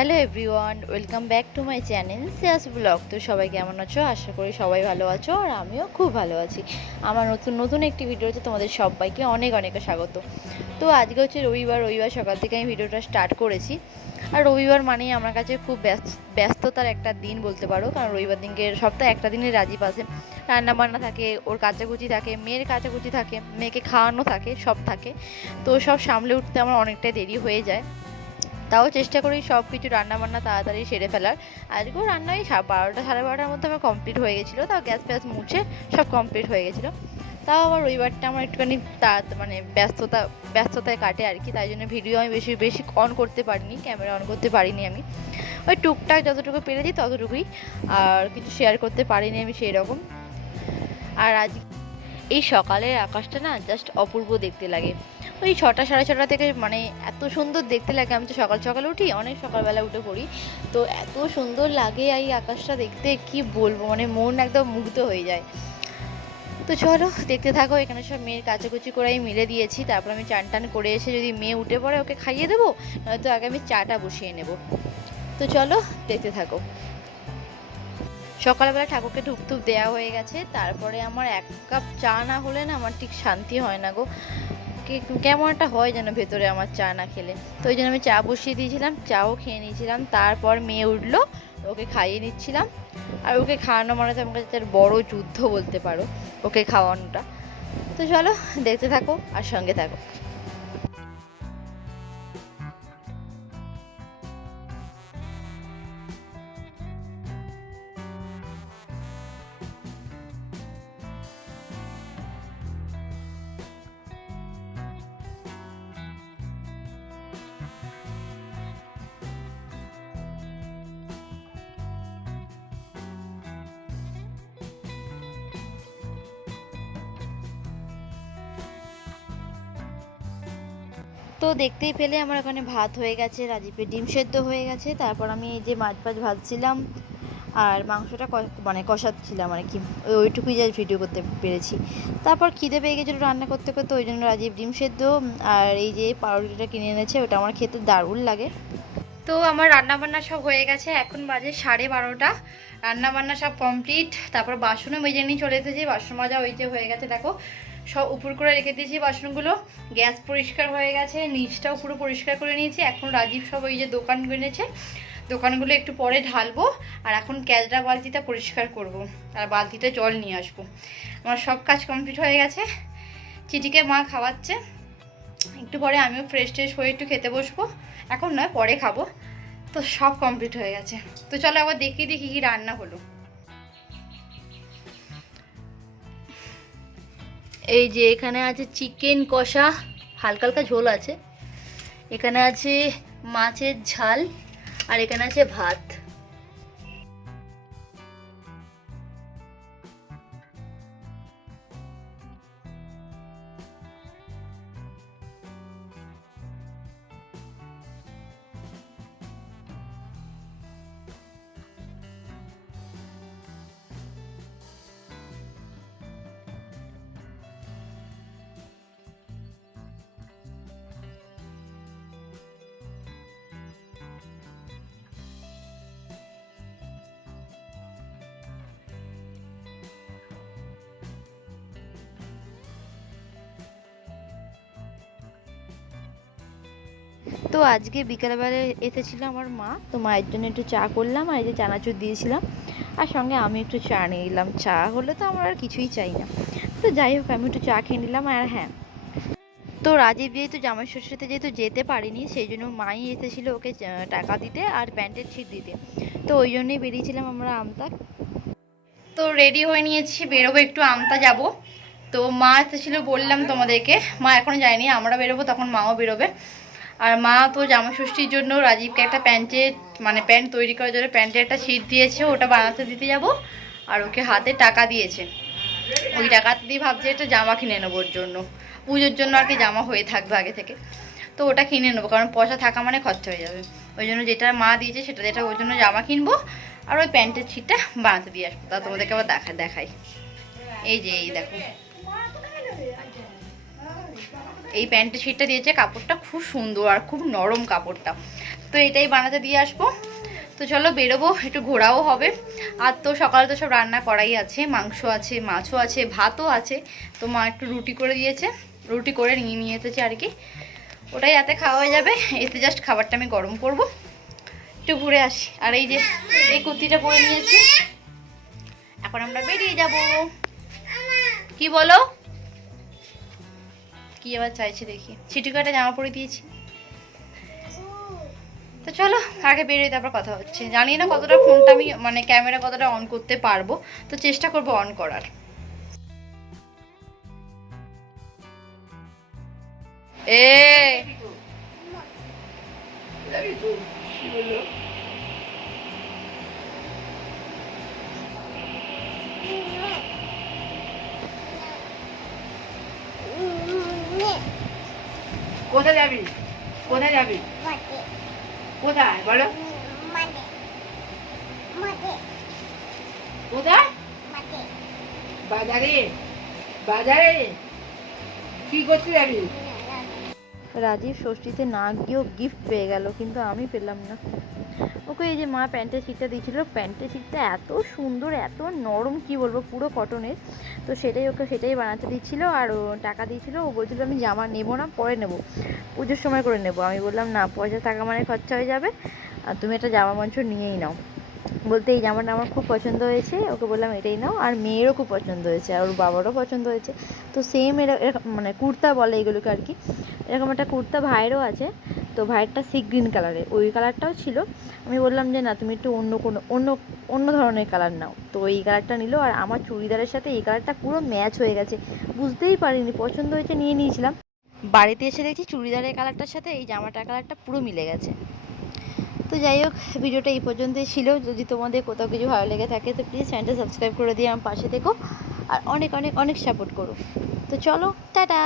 Hello everyone, welcome back to my channel Shreyas blog. তো সবাই কেমন আছো? আশা করি সবাই ভালো আছো, আর আমিও খুব ভালো আছি। আমার নতুন নতুন একটি ভিডিওতে তোমাদের সবাইকে অনেক অনেক স্বাগত। তো আজকে হচ্ছে রবিবার সকাল থেকে আমি ভিডিওটা স্টার্ট করেছি। আর রবিবার মানেই আমার কাছে খুব ব্যস্ততার একটা দিন বলতে পারো, কারণ রবিবার দিনকে সপ্তাহে একটা দিনের রাজীব আসে, রান্নাবান্না থাকে, ওর কাচাকুচি থাকে, মেয়ের কাচাকুচি থাকে, মেয়েকে খাওয়ানো থাকে, সব থাকে। তো সব সামলে উঠতে আমার অনেকটাই দেরি হয়ে যায়। তাও চেষ্টা করি সব কিছু রান্নাবান্না তাড়াতাড়ি সেরে ফেলার। আজকেও রান্না ওই 12টা 12:30টার মধ্যে আমার কমপ্লিট হয়ে গেছিলো, তাও গ্যাস ফ্যাস মুছে সব কমপ্লিট হয়ে গেছিলো। তাও আমার রবিবারটা আমার একটুখানি মানে ব্যস্ততায় কাটে আর কি। তাই জন্য ভিডিও আমি বেশি বেশি অন করতে পারিনি, ক্যামেরা অন করতে পারিনি আমি। ওই টুকটাক যতটুকু পেরেছি ততটুকুই, আর কিছু শেয়ার করতে পারিনি আমি সেই রকম। আর আজ এই সকালের আকাশটা না জাস্ট অপূর্ব দেখতে লাগে। ওই 6টা 6:30 থেকে মানে এত সুন্দর দেখতে লাগে। আমি তো সকাল সকালে উঠি, অনেক সকালবেলা উঠে পড়ি। তো এত সুন্দর লাগে এই আকাশটা দেখতে, কি বলবো, মানে মন একদম মুগ্ধ হয়ে যায়। তো চলো দেখতে থাকো। এখানে সব মেয়ের কাচাকুচি করে আমি মিলে দিয়েছি। তারপর আমি চান টান করে এসে যদি মেয়ে উঠে পড়ে ওকে খাইয়ে দেবো, নয়তো আগে আমি চাটা বসিয়ে নেব। তো চলো দেখতে থাকো। সকালবেলা ঠাকুরকে ধূপ ধূপ দেওয়া হয়ে গেছে। তারপরে আমার 1 কাপ চা না হলে না আমার ঠিক শান্তি হয় না গো। কেমন একটা হয় যেন ভেতরে আমার চা না খেলে। তো ওই জন্য আমি চা বসিয়ে দিয়েছিলাম, চাও খেয়ে নিয়েছিলাম। তারপর মেয়ে উঠলো, ওকে খাইয়ে নিচ্ছিলাম। আর ওকে খাওয়ানো মানে তো আমার কাছে একটা বড় যুদ্ধ বলতে পারো, ওকে খাওয়ানোটা। তো চলো দেখতে থাকো আর সঙ্গে থাকো। তো দেখতেই পেলে আমার ওখানে ভাত হয়ে গেছে, রাজীবের ডিম সেদ্ধ হয়ে গেছে। তারপর আমি এই যে মাছ ফাছ ভাজছিলাম আর মাংসটা মানে কষাচ্ছিলাম আর কি। ওইটুকুই যা ভিডিও করতে পেরেছি। তারপর খিদে পেয়ে গেছিলো রান্না করতে করতে, ওই জন্য রাজীব ডিম সেদ্ধ আর এই যে পাউরুটিটা কিনে এনেছে, ওটা আমার খেতে দারুণ লাগে। তো আমার রান্নাবান্না সব হয়ে গেছে, এখন বাজে 12:30। রান্নাবান্না সব কমপ্লিট। তারপর বাসনও মেজে নিয়ে চলে এসেছি। বাসন মাজা ওই যে হয়ে গেছে, দেখো সব উপর করে রেখে দিয়েছি বাসনগুলো। গ্যাস পরিষ্কার হয়ে গেছে, নিচটাও পুরো পরিষ্কার করে নিয়েছি। এখন রাজীব সব ওই যে দোকান কিনেছে, দোকানগুলো একটু পরে ঢালবো। আর এখন ক্যাজরা বালতিটা পরিষ্কার করব, আর বালতিতে জল নিয়ে আসবো। আমার সব কাজ কমপ্লিট হয়ে গেছে। চিটিকে মা খাওয়াচ্ছে, একটু পরে আমিও ফ্রেশ ট্রেশ হয়ে একটু খেতে বসবো। এখন নয়, পরে খাবো। তো সব কমপ্লিট হয়ে গেছে। তো চলো আবার দেখি দেখি কী রান্না হলো। এই যে এখানে আছে চিকেন কষা, হালকা হালকা ঝোল আছে। এখানে আছে মাছের ঝাল, আর এখানে আছে ভাত। তো আজকে বিকেলবেলা এসেছিলো আমার মা, তো মায়ের জন্য একটু চা করলাম, আর এই যে চানাচুর দিয়েছিলাম, আর সঙ্গে আমি একটু চা নিয়ে নিলাম। চা হলে তো আমার আর কিছুই চাই না। তো যাই হোক, আমি একটু চা খেয়ে নিলাম। আর হ্যাঁ, তো রাজীব যেহেতু জামাই ষষ্ঠীতে যেহেতু যেতে পারিনি, সেই জন্য মাই এসেছিলো ওকে টাকা দিতে আর প্যান্টের ছিট দিতে। তো ওই জন্যই বেরিয়েছিলাম আমরা আমতা। তো রেডি হয়ে নিয়েছি, বেরোবো একটু আমতা যাব। তো মা এসেছিলো বললাম তোমাদেরকে, মা এখনও যায়নি, আমরা বেরোবো তখন মাও বেরোবে। আর মা তো জামা ষষ্ঠীর জন্য রাজীবকে একটা প্যান্ট তৈরি করার জন্য প্যান্টের একটা ছিট দিয়েছে, ওটা বানাতে দিতে যাব। আর ওকে হাতে টাকা দিয়েছে, ওই টাকাতে দিয়ে ভাবছে একটা জামা কিনে নেবোর জন্য, পুজোর জন্য আর কি জামা হয়ে থাকবে আগে থেকে। তো ওটা কিনে নেবো, কারণ পয়সা থাকা মানে খরচা হয়ে যাবে। ওই জন্য যেটা মা দিয়েছে যেটা ওই জন্য জামা কিনবো, আর ওই প্যান্টের ছিটটা বানাতে দিয়ে আসবো। তা তোমাদেরকে আবার দেখাই। এই যে এই দেখো, এই প্যান্টের ছিটটা দিয়েছে, কাপড়টা খুব সুন্দর আর খুব নরম কাপড়টা। তো এটাই বানাতে দিয়ে আসবো। তো চলো বেরোবো, একটু ঘোরাও হবে। আর তো সকালে তো সব রান্না করাই আছে, মাংস আছে, মাছও আছে, ভাতও আছে। তো মা একটু রুটি করে দিয়েছে, রুটি করে নিয়ে এসেছে আর কি, ওটাই রাতে খাওয়া হয়ে যাবে। এতে জাস্ট খাবারটা আমি গরম করব, একটু ঘুরে আসি। আর এই যে এই কুর্তিটা পরে নিয়েছি, এখন আমরা বেরিয়ে যাব। কি বলো? কি আবার চাইছে দেখি, ছিটি কাটা জামা পরে দিয়েছি। তো চলো আগে বেরোই, তারপর কথা হচ্ছে। জানি না কতটা ফোনটা আমি মানে ক্যামেরা কতটা অন করতে পারবো, তো চেষ্টা করবো অন করার। কোথায় যাবি? কোথায় যাবি? কোথায় বলো? কোথায়? বাজারে। বাজারে কি করতে যাবি? রাজীব ষষ্ঠীতে না গিয়েও গিফট পেয়ে গেল, কিন্তু আমি পেলাম না। ওকে এই যে মা প্যান্টের সিটটা দিয়েছিল, প্যান্টের সিটটা এত সুন্দর, এত নরম, কি বলবো, পুরো কটনের। তো সেটাই বানাতে দিচ্ছিল, আর ও টাকা দিয়েছিল। ও বলছিল আমি জামা নেবো না, পরে নেবো, পুজোর সময় করে নেবো। আমি বললাম না, পয়সা টাকা মানে খরচা হয়ে যাবে, আর তুমি একটা জামা মঞ্চ নিয়েই নাও। বলতে এই জামাটা আমার খুব পছন্দ হয়েছে, ওকে বললাম এটাই নাও। আর মেয়েরও খুব পছন্দ হয়েছে, আর ওর বাবারও পছন্দ হয়েছে। তো সেম এরকম মানে কুর্তা বলে এগুলোকে আর কি, এরকম একটা কুর্তা ভাইয়েরও আছে। তো ভাইয়েরটা সি গ্রিন কালারের, ওই কালারটাও ছিল। আমি বললাম যে না, তুমি একটু অন্য ধরনের কালার নাও। তো এই কালারটা নিল, আর আমার চুড়িদারের সাথে এই কালারটা পুরো ম্যাচ হয়ে গেছে। বুঝতেই পারিনি, পছন্দ হয়েছে, নিয়ে নিয়েছিলাম। বাড়িতে এসে দেখছি চুড়িদারের কালারটার সাথে এই জামাটার কালারটা পুরো মিলে গেছে। তো যাই হোক, ভিডিওটা এই পর্যন্তই ছিল। যদি তোমাদের কোথাও কিছু ভালো লেগে থাকে তো প্লিজ চ্যানেলটা সাবস্ক্রাইব করে দিয়ে আমার পাশে থেকো, আর অনেক অনেক অনেক সাপোর্ট করো। তো চলো, টাটা।